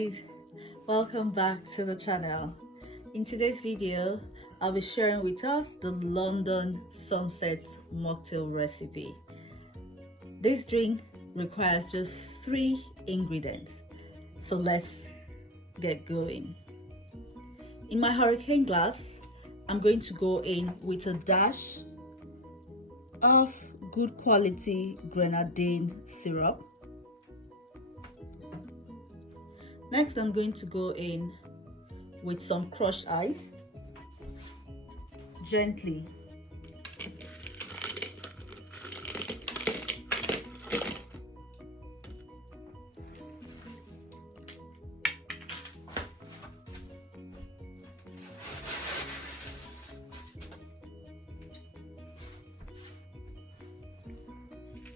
guys, welcome back to the channel. In today's video I'll be sharing with us the London Sunset Mocktail recipe. This drink requires just 3 ingredients, so let's get going. In my hurricane glass, I'm going to go in with a dash of good quality Greenadine Syrup. Next, I'm going to go in with some crushed ice, gently.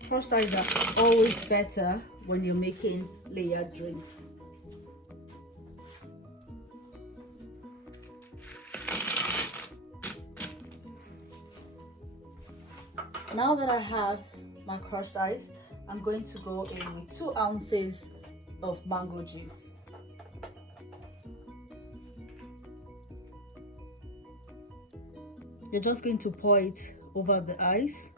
Crushed ice are always better when you're making layered drinks. Now that I have my crushed ice, I'm going to go in with 2 ounces of mango juice. You're just going to pour it over the ice.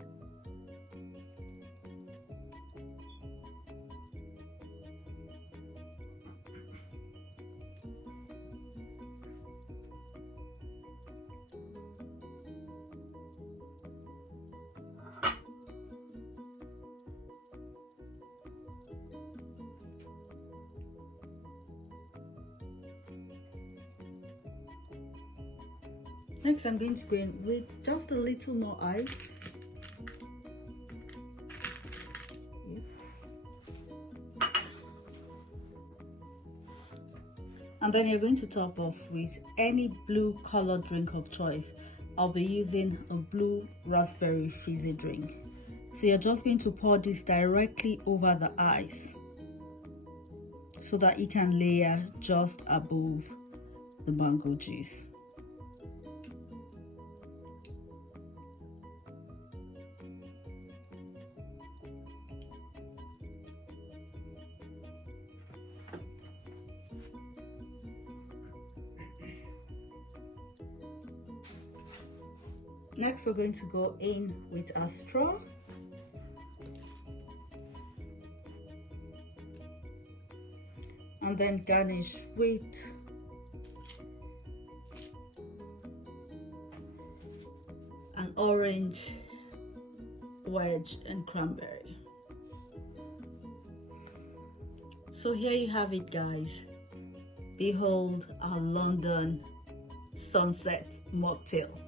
Next, I'm going to go in with just a little more ice. And then you're going to top off with any blue colored drink of choice. I'll be using a Blue Rasberry fizzy drink. So you're just going to pour this directly over the ice so that it can layer just above the mango juice. Next, we're going to go in with a straw. And then garnish with an orange, wedge, and cranberry. So here you have it, guys. Behold our London Sunset Mocktail.